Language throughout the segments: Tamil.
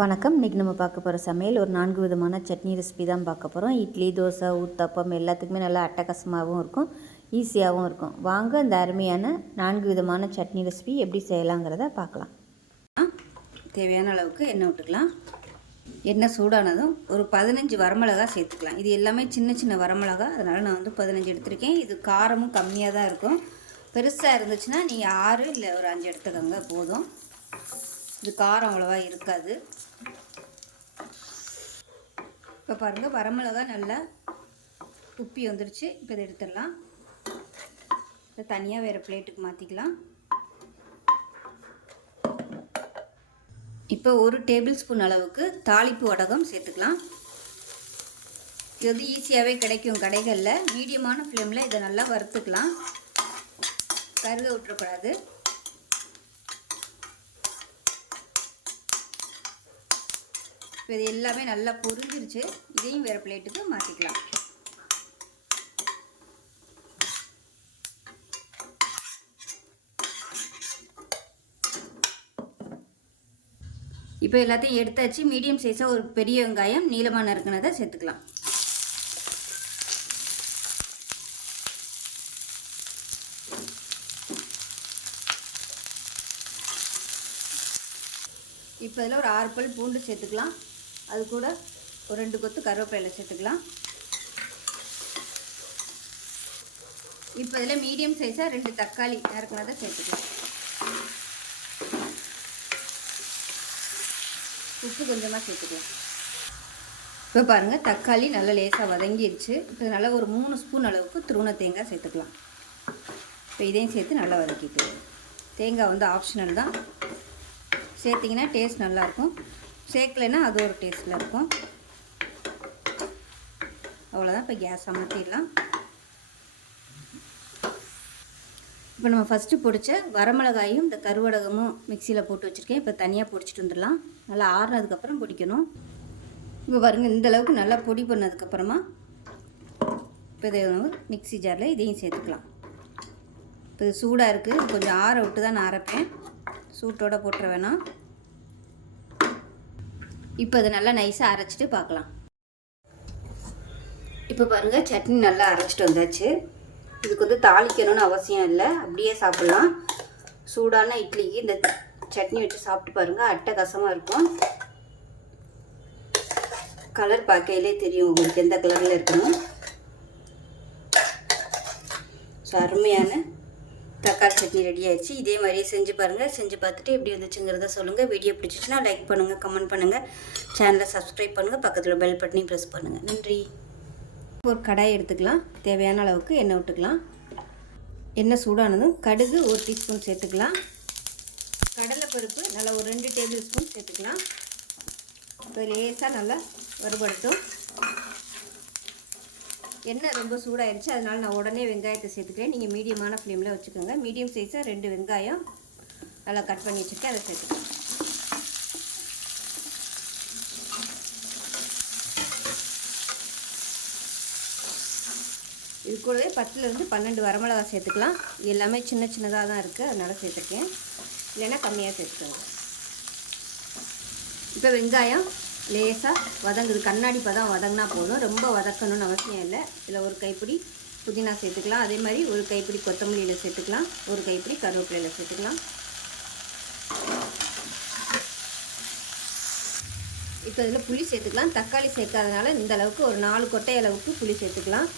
வணக்கம். இன்றைக்கி நம்ம பார்க்க போகிற சமையல் ஒரு 4 விதமான சட்னி ரெசிபி தான் பார்க்க போகிறோம். இட்லி, தோசை, ஊத்தப்பம் எல்லாத்துக்குமே நல்லா அட்டகாசமாகவும் இருக்கும், ஈஸியாகவும் இருக்கும். வாங்க இந்த அருமையான 4 விதமான சட்னி ரெசிபி எப்படி செய்யலாங்கிறத பார்க்கலாம். தேவையான அளவுக்கு எண்ணெய் விட்டுக்கலாம். எண்ணெய் சூடானதும் ஒரு 15 வரமிளகா சேர்த்துக்கலாம். இது எல்லாமே சின்ன சின்ன வரமிளகா, அதனால் நான் வந்து 15 எடுத்திருக்கேன். இது காரமும் கம்மியாக தான் இருக்கும். பெருசாக இருந்துச்சுன்னா நீங்கள் 6 இல்லை ஒரு 5 எடுத்துக்கோங்க போதும். இது காரம் அவ்வளோவா இருக்காது. இப்போ பாருங்கள், வரமிளகா நல்லா உப்பி வந்துருச்சு. இப்போ இதை எடுத்துடலாம். இதை தனியாக வேறு பிளேட்டுக்கு மாற்றிக்கலாம். இப்போ 1 டேபிள் ஸ்பூன் அளவுக்கு தாளிப்பு வடகம் சேர்த்துக்கலாம். இது வந்து ஈஸியாகவே கிடைக்கும் கடைகளில். மீடியமான ஃப்ளேமில் இதை நல்லா வறுத்துக்கலாம், கருக விட்டுறக்கூடாது. இப்போ இது எல்லாமே நல்லா பொரிஞ்சிருச்சு. இதையும் வேறு பிளேட்டுக்கு மாற்றிக்கலாம். இப்போ எல்லாத்தையும் எடுத்தாச்சு. மீடியம் சைஸாக ஒரு பெரிய வெங்காயம் நீளமாக நறுக்குனதை சேர்த்துக்கலாம். இப்போ இதில் ஒரு 6 பல் பூண்டு சேர்த்துக்கலாம். அது கூட ஒரு 2 கொத்து கருவேப்பிலை சேர்த்துக்கலாம். இப்போ இதில் மீடியம் சைஸாக 2 தக்காளி நறுக்குனதை சேர்த்துக்கலாம். உப்பு கொஞ்சமாக சேர்த்துக்கலாம். இப்போ பாருங்கள், தக்காளி நல்லா லேசாக வதங்கிடுச்சு. இப்போ நல்லா ஒரு 3 ஸ்பூன் அளவுக்கு துருவன தேங்காய் சேர்த்துக்கலாம். இப்போ இதையும் சேர்த்து நல்லா வதக்கிக்கலாம். தேங்காய் வந்து ஆப்ஷனல் தான், சேர்த்திங்கன்னா டேஸ்ட் நல்லாயிருக்கும். சேர்க்கலைன்னா அது ஒரு டேஸ்ட்டில் இருக்கும். அவ்வளோதான். இப்போ கேஸ் அமர்த்திடலாம். இப்போ நம்ம ஃபஸ்ட்டு பொடிச்ச வரமிளகாயும் இந்த கருவடகமும் மிக்சியில் போட்டு வச்சுருக்கேன். இப்போ தனியாக பொடிச்சிட்டு வந்துடலாம். நல்லா ஆறுனதுக்கப்புறம் பொடிக்கணும். இப்போ பாருங்கள், இந்தளவுக்கு நல்லா பொடி பண்ணதுக்கப்புறமா இப்போ இதை மிக்சி ஜாரில் இதையும் சேர்த்துக்கலாம். இப்போ இது சூடாக இருக்குது, கொஞ்சம் ஆற விட்டு தான் நான் அரைப்பேன், சூட்டோடு போட்டுற வேணாம். இப்போ அதை நல்லா நைஸாக அரைச்சிட்டு பார்க்கலாம். இப்போ பாருங்கள், சட்னி நல்லா அரைச்சிட்டு வந்தாச்சு. இதுக்கு வந்து தாளிக்கணும்னு அவசியம் இல்லை, அப்படியே சாப்பிட்லாம். சூடான இட்லிக்கு இந்த சட்னி வச்சு சாப்பிட்டு பாருங்கள், அட்டகாசமாக இருக்கும். கலர் பார்க்கையிலே தெரியும் உங்களுக்கு எந்த கலரில் இருக்கணும். ஸோ அருமையான தக்காளி சட்னி ரெடி ஆயிடுச்சு. இதே மாதிரியே செஞ்சு பாருங்கள். செஞ்சு பார்த்துட்டு எப்படி வந்துச்சுங்கிறத சொல்லுங்கள். வீடியோ பிடிச்சிச்சுன்னா லைக் பண்ணுங்கள், கமெண்ட் பண்ணுங்கள், சேனலை சப்ஸ்கிரைப் பண்ணுங்கள், பக்கத்தில் பெல் பட்டனையும் ப்ரெஸ் பண்ணுங்கள். நன்றி. ஒரு கடாய் எடுத்துக்கலாம். தேவையான அளவுக்கு எண்ணெய் விட்டுக்கலாம். எண்ணெய் சூடானதும் கடுகு 1 டீஸ்பூன் சேர்த்துக்கலாம். கடலைப்பருப்பு நல்லா ஒரு 2 டேபிள் ஸ்பூன் சேர்த்துக்கலாம். இப்போ லேசாக நல்லா வறுபடட்டும். எண்ணெய் ரொம்ப சூடாகிடுச்சு, அதனால் நான் உடனே வெங்காயத்தை சேர்த்துக்கிறேன். நீங்கள் மீடியமான ஃப்ளேமில் வச்சுக்கோங்க. மீடியம் சைஸாக 2 வெங்காயம் நல்லா கட் பண்ணி வச்சுருக்கேன், அதை சேர்த்துக்கலாம். இது கூடவே 10லேருந்து 12 வரமிளகா சேர்த்துக்கலாம். எல்லாமே சின்ன சின்னதாக தான் இருக்குது, அதனால் சேர்த்துருக்கேன். இல்லைன்னா கம்மியாக சேர்த்துக்கோங்க. இப்போ வெங்காயம் லேசாக வதங்குது, கண்ணாடி பதம் வதங்கினா போதும், ரொம்ப வதக்கணும்னு அவசியம் இல்லை. இதில் ஒரு கைப்பிடி புதினா சேர்த்துக்கலாம். அதே மாதிரி ஒரு கைப்பிடி கொத்தமல்லியில் சேர்த்துக்கலாம். ஒரு கைப்பிடி கருவேப்பிலையில் சேர்த்துக்கலாம். இப்போ இதில் புளி சேர்த்துக்கலாம். தக்காளி சேர்க்காதனால இந்த அளவுக்கு ஒரு 4 கொட்டை அளவுக்கு புளி சேர்த்துக்கலாம்.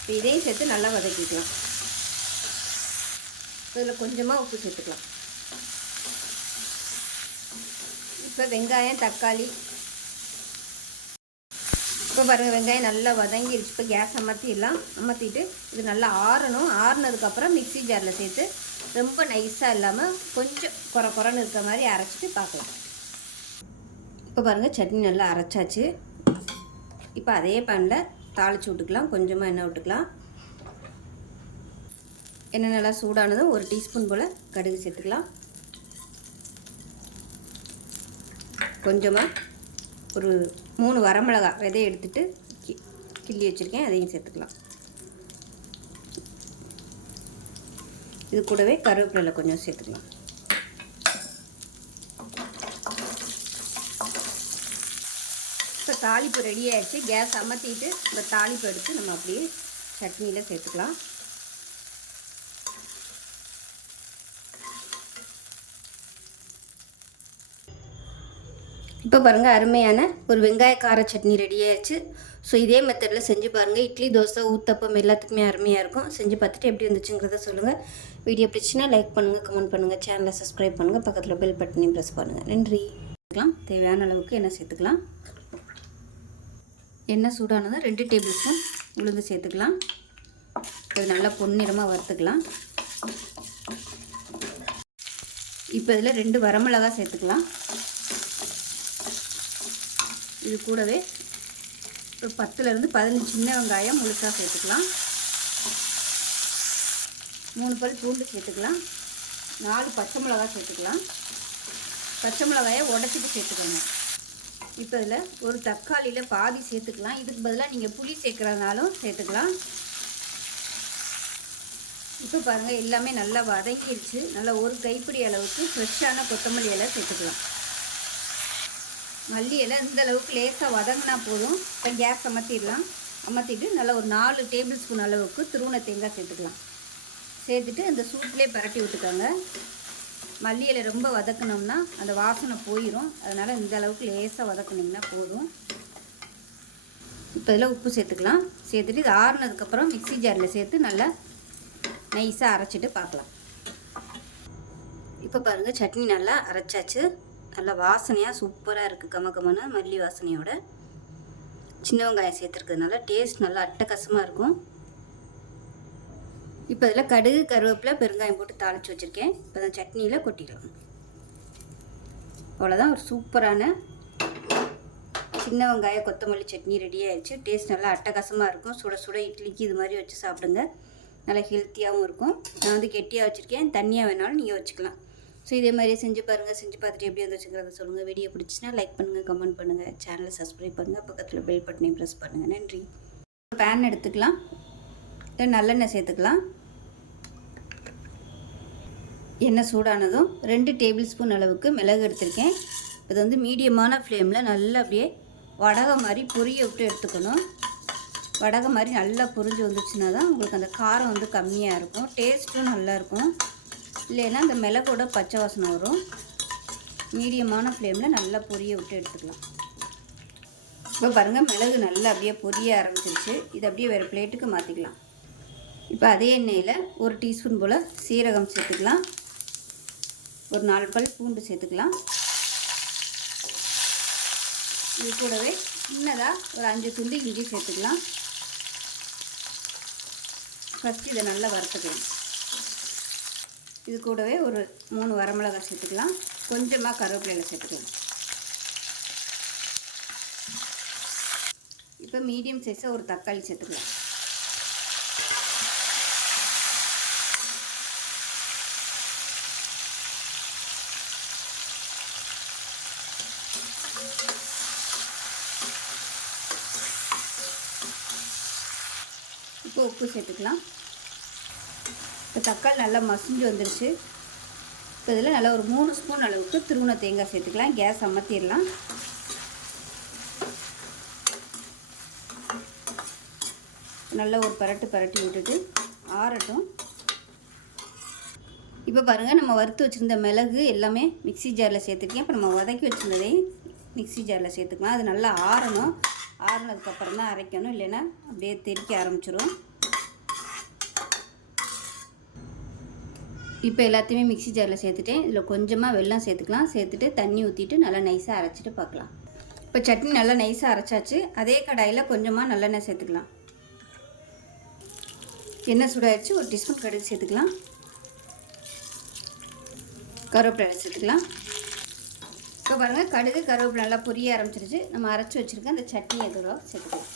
இப்போ இதையும் சேர்த்து நல்லா வதக்கிக்கலாம். இதில் கொஞ்சமாக உப்பு சேர்த்துக்கலாம். இப்போ வெங்காயம் தக்காளி இப்போ பாருங்கள், வெங்காயம் நல்லா வதங்கிடுச்சு. இப்போ கேஸ் அமர்த்திட்டு இது நல்லா ஆறணும். ஆறுனதுக்கப்புறம் மிக்சி ஜாரில் சேர்த்து ரொம்ப நைஸாக இல்லாமல் கொஞ்சம் குறைன்னு இருக்கிற மாதிரி அரைச்சிட்டு பார்க்கலாம். இப்போ பாருங்கள், சட்னி நல்லா அரைச்சாச்சு. இப்போ அதே பேனில் தாளித்து விட்டுக்கலாம். கொஞ்சமாக எண்ணெய் விட்டுக்கலாம். எண்ணெய் நல்லா சூடானதும் 1 டீஸ்பூன் போல் கடுகு சேர்த்துக்கலாம். கொஞ்சமாக ஒரு 3 வரமிளகா விதையை எடுத்துகிட்டு கிள்ளி வச்சுருக்கேன், அதையும் சேர்த்துக்கலாம். இது கூடவே கருவேப்பிலை கொஞ்சம் சேர்த்துக்கலாம். இப்போ தாளிப்பு ரெடி ஆகிடுச்சு. கேஸ் அமர்த்திட்டு இந்த தாளிப்பு எடுத்து நம்ம அப்படியே சட்னியில் சேர்த்துக்கலாம். இப்போ பாருங்கள், அருமையான ஒரு வெங்காய கார சட்னி ரெடி ஆயிடுச்சு. ஸோ இதே மெத்தடில் செஞ்சு பாருங்கள். இட்லி, தோசை, ஊத்தப்பம் எல்லாத்துக்குமே அருமையாக இருக்கும். செஞ்சு பார்த்துட்டு எப்படி இருந்துச்சுங்கிறத சொல்லுங்கள். வீடியோ பிடிச்சின்னா லைக் பண்ணுங்கள், கமெண்ட் பண்ணுங்கள், சேனலை சப்ஸ்கிரைப் பண்ணுங்கள், பக்கத்தில் பெல் பட்டனையும் ப்ரெஸ் பண்ணுங்கள். நன்றி. தேவையான அளவுக்கு எண்ணெய் சேர்த்துக்கலாம். எண்ணெய் சூடானதும் 2 டேபிள் ஸ்பூன் உளுந்து சேர்த்துக்கலாம். இது நல்லா பொன்னிறமாக வறுத்துக்கலாம். இப்போ இதில் 2 வரமிளகாய் சேர்த்துக்கலாம். இது கூடவே ஒரு 10லேருந்து 15 சின்ன வெங்காயம் முழுசாக சேர்த்துக்கலாம். 3 பல் பூண்டு சேர்த்துக்கலாம். 4 பச்சை மிளகாய் சேர்த்துக்கலாம். பச்சை மிளகாயை உடச்சிட்டு சேர்த்துக்கணும். இப்போ இதில் ஒரு தக்காளியில் பாதி சேர்த்துக்கலாம். இதுக்கு பதிலாக நீங்கள் புளி சேர்க்குறதுனாலும் சேர்த்துக்கலாம். இப்போ பாருங்கள், எல்லாமே நல்லா வதங்கிடுச்சு. நல்லா ஒரு கைப்பிடி அளவுக்கு ஃப்ரெஷ்ஷான கொத்தமல்லி இலை சேர்த்துக்கலாம். மல்லி இலை இந்த அளவுக்கு லேசாக வதங்கினா போதும். இப்போ கேஸ் அமர்த்திட்டு நல்லா ஒரு 4 டேபிள் ஸ்பூன் அளவுக்கு துருவன தேங்காய் சேர்த்துக்கலாம். சேர்த்துட்டு அந்த சூட்லேயே பரட்டி விட்டுக்கோங்க. மல்லி இலை ரொம்ப வதக்கணும்னா அந்த வாசனை போயிடும். அதனால் இந்த அளவுக்கு லேசாக வதக்குனிங்கன்னா போதும். இப்போ இதில் உப்பு சேர்த்துக்கலாம். சேர்த்துட்டு இது ஆறுனதுக்கப்புறம் மிக்ஸி ஜாரில் சேர்த்து நல்லா நைஸாக அரைச்சிட்டு பார்க்கலாம். இப்போ பாருங்கள், சட்னி நல்லா அரைச்சாச்சு. நல்லா வாசனையாக சூப்பராக இருக்குது. கமகமான மல்லி வாசனையோட சின்ன வெங்காயம் சேர்த்துருக்கிறதுனால டேஸ்ட் நல்லா அட்டகாசமாக இருக்கும். இப்போ இதில் கடுகு, கருவேப்பிலை, பெருங்காயம் போட்டு தாளித்து வச்சுருக்கேன். இப்போ தான் சட்னியில் கொட்டிடலாம். அவ்வளோதான், ஒரு சூப்பரான சின்ன வெங்காய கொத்தமல்லி சட்னி ரெடி ஆயிடுச்சு. டேஸ்ட் நல்லா அட்டகாசமாக இருக்கும். சுட சுட இட்லிக்கு இது மாதிரி வச்சு சாப்பிடுங்க. நல்லா ஹெல்த்தியாகவும் இருக்கும். நான் வந்து கெட்டியாக வச்சுருக்கேன். தண்ணியாக வேணாலும் நீங்கள் வச்சுக்கலாம். ஸோ இதே மாதிரியே செஞ்சு பாருங்கள். செஞ்சு பார்த்துட்டு எப்படி வந்துச்சுங்கிறத சொல்லுங்கள். வீடியோ பிடிச்சின்னா லைக் பண்ணுங்கள், கமெண்ட் பண்ணுங்கள், சேனலை சப்ஸ்கிரைப் பண்ணுங்கள், பக்கத்தில் பெல் பட்டனையும் ப்ரெஸ் பண்ணுங்கள். நன்றி. பேன் எடுத்துக்கலாம். நல்லெண்ணெய் சேர்த்துக்கலாம். எண்ணெய் சூடானதும் 2 டேபிள் ஸ்பூன் அளவுக்கு மிளகு எடுத்திருக்கேன். இது வந்து மீடியமான ஃப்ளேமில் நல்லா அப்படியே வடகை மாதிரி பொரிய விட்டு எடுத்துக்கணும். வடகை மாதிரி நல்லா பொரிஞ்சு வந்துச்சுன்னா தான் உங்களுக்கு அந்த காரம் வந்து கம்மியாக இருக்கும். டேஸ்ட்டும் நல்லாயிருக்கும். இல்லைன்னா அந்த மிளகோட பச்சை வாசனை வரும். மீடியமான ஃப்ளேமில் நல்லா பொரிய விட்டு எடுத்துக்கலாம். இப்போ பாருங்கள், மிளகு நல்லா அப்படியே பொரிய ஆரம்பிச்சிருச்சு. இது அப்படியே வேறு பிளேட்டுக்கு மாற்றிக்கலாம். இப்போ அதே எண்ணெயில் 1 டீஸ்பூன் போல் சீரகம் சேர்த்துக்கலாம். ஒரு 4 பல் பூண்டு சேர்த்துக்கலாம். இது கூடவே சின்னதாக ஒரு 5 துண்டு இஞ்சி சேர்த்துக்கலாம். ஃபஸ்ட்டு இதை நல்லா வறுத்துக்கலாம். இது கூடவே ஒரு 3 வரமிளகாய் சேர்த்துக்கலாம். கொஞ்சமாக கருவேப்பிலையில் சேர்த்துக்கலாம். இப்போ மீடியம் சைஸாக ஒரு தக்காளி சேர்த்துக்கலாம். இப்போ உப்பு சேர்த்துக்கலாம். இப்போ தக்காளி நல்லா மசிஞ்சு வந்துடுச்சு. இப்போ இதில் நல்லா ஒரு 3 ஸ்பூன் அளவுக்கு துருவன தேங்காய் சேர்த்துக்கலாம். கேஸ் அமர்த்திடலாம். நல்லா ஒரு பரட்டி விட்டுட்டு ஆறட்டும். இப்போ பாருங்கள், நம்ம வறுத்து வச்சுருந்த மிளகு எல்லாமே மிக்ஸி ஜாரில் சேர்த்துருக்கேன். இப்போ நம்ம வதக்கி வச்சுருந்ததையும் மிக்ஸி ஜாரில் சேர்த்துக்கலாம். அது நல்லா ஆறணும். ஆறுனதுக்கப்புறம் தான் அரைக்கணும், இல்லைன்னா அப்படியே தெறிக்க ஆரம்பிச்சிடும். இப்போ எல்லாத்தையுமே மிக்ஸி ஜாரில் சேர்த்துட்டேன். இதில் கொஞ்சமாக வெல்லம் சேர்த்துக்கலாம். சேர்த்துட்டு தண்ணி ஊற்றிட்டு நல்லா நைஸாக அரைச்சிட்டு பார்க்கலாம். இப்போ சட்னி நல்லா நைஸாக அரைச்சாச்சு. அதே கடாயில் கொஞ்சமாக நல்லெண்ணெய் சேர்த்துக்கலாம். எண்ணெய் சூடாயிடுச்சு. 1 டீஸ்பூன் கடுகு சேர்த்துக்கலாம். கருவேப்பிலை சேர்த்துக்கலாம். இப்போ பாருங்கள், கடுகு கருவேப்பிலை நல்லா பொரிய ஆரம்பிச்சிருச்சு. நம்ம அரைச்சி வச்சுருக்க அந்த சட்னி எதுவோ சேர்த்துக்கலாம்.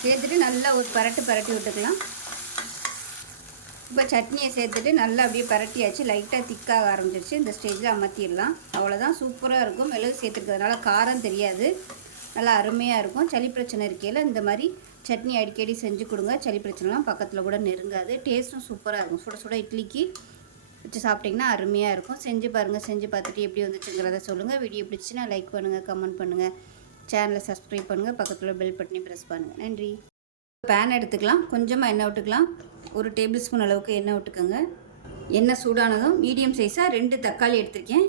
சேர்த்துட்டு நல்லா ஒரு பரட்டி விட்டுக்கலாம். இப்போ சட்னியை சேர்த்துட்டு நல்லா அப்படியே பரட்டியாச்சு. லைட்டாக திக்காக ஆரம்பிச்சிருச்சு. இந்த ஸ்டேஜில் அமர்த்திடலாம். அவ்வளோதான், சூப்பராக இருக்கும். மிளகு சேர்த்துருக்கிறதுனால காரம் தெரியாது. நல்லா அருமையாக இருக்கும். சளி பிரச்சனை இருக்கையில் இந்த மாதிரி சட்னி அடிக்கடி செஞ்சு கொடுங்க. சளி பிரச்சனைலாம் பக்கத்தில் கூட நெருங்காது. டேஸ்ட்டும் சூப்பராக இருக்கும். சுட சுட இட்லிக்கு வச்சு சாப்பிட்டிங்கன்னா அருமையாக இருக்கும். செஞ்சு பாருங்கள். செஞ்சு பார்த்துட்டு எப்படி வந்துச்சுங்கிறத சொல்லுங்கள். வீடியோ பிடிச்சின்னா லைக் பண்ணுங்கள், கமெண்ட் பண்ணுங்கள், சேனலை சப்ஸ்கிரைப் பண்ணுங்கள், பக்கத்தில் பெல் பட்டனை ப்ரெஸ் பண்ணுங்கள். நன்றி. பேன் எடுத்துக்கலாம். கொஞ்சமாக எண்ணெய் விட்டுக்கலாம். 1 டேபிள் ஸ்பூன் அளவுக்கு எண்ணெய் விட்டுக்கோங்க. எண்ணெய் சூடானதும் மீடியம் சைஸாக 2 தக்காளி எடுத்திருக்கேன்.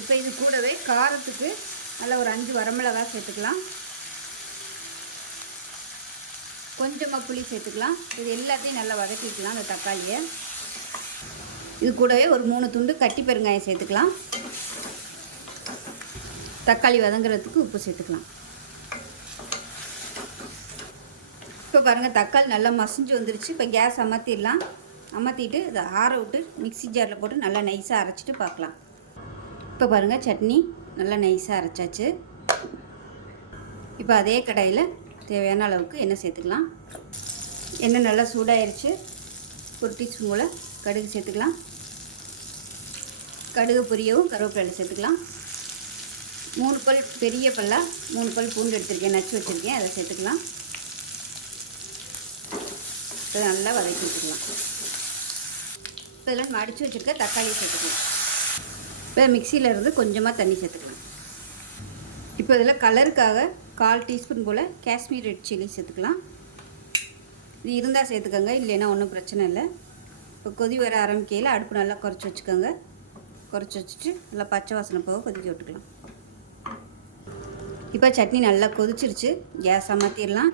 இப்போ இது கூடவே காரத்துக்கு நல்லா ஒரு 5 வரமிளகாய் சேர்த்துக்கலாம். கொஞ்சமாக புளி சேர்த்துக்கலாம். இது எல்லாத்தையும் நல்லா வதக்கிக்கலாம். அந்த தக்காளியை இது கூடவே ஒரு 3 துண்டு கட்டி பெருங்காயம் சேர்த்துக்கலாம். தக்காளி வதங்குறதுக்கு உப்பு சேர்த்துக்கலாம். இப்போ பாருங்கள் தக்காளி நல்லா மசிஞ்சு வந்துருச்சு. இப்போ கேஸ் அமர்த்திடலாம். அமர்த்திட்டு இதை ஆற விட்டு மிக்ஸி ஜாரில் போட்டு நல்லா நைஸாக அரைச்சிட்டு பார்க்கலாம். இப்போ பாருங்கள் சட்னி நல்லா நைஸாக அரைச்சாச்சு. இப்போ அதே கடாயில் தேவையான அளவுக்கு எண்ணெய் சேர்த்துக்கலாம். எண்ணெய் நல்லா சூடாயிருச்சு. 1 டீஸ்பூன் போல் கடுகு சேர்த்துக்கலாம். கடுகு பொரியவும் கருவேப்பிலை சேர்த்துக்கலாம். 3 பல் பெரிய பல்லாக 3 பல் பூண்டு எடுத்துருக்கேன், நச்சு வச்சுருக்கேன், அதை சேர்த்துக்கலாம். இதை நல்லா வதக்கி வச்சுக்கலாம். இப்போ இதெல்லாம் மடித்து வச்சுருக்க தக்காளி சேர்த்துக்கலாம். இப்போ மிக்சியில் இருந்து கொஞ்சமாக தண்ணி சேர்த்துக்கலாம். இப்போ இதில் கலருக்காக 1/4 டீஸ்பூன் போல் காஷ்மீர் ரெட் சில்லி சேர்த்துக்கலாம். இது இருந்தால் சேர்த்துக்கோங்க, இல்லைன்னா ஒன்றும் பிரச்சனை இல்லை. இப்போ கொதி வர ஆரம்பிக்கையில் அடுப்பு நல்லா குறைச்சி வச்சுக்கோங்க. குறைச்சி வச்சுட்டு நல்லா பச்சை வாசனை போக கொதிக்க விட்டுக்கலாம். இப்போ சட்னி நல்லா கொதிச்சிருச்சு. கேஸ் அமர்த்திடலாம்.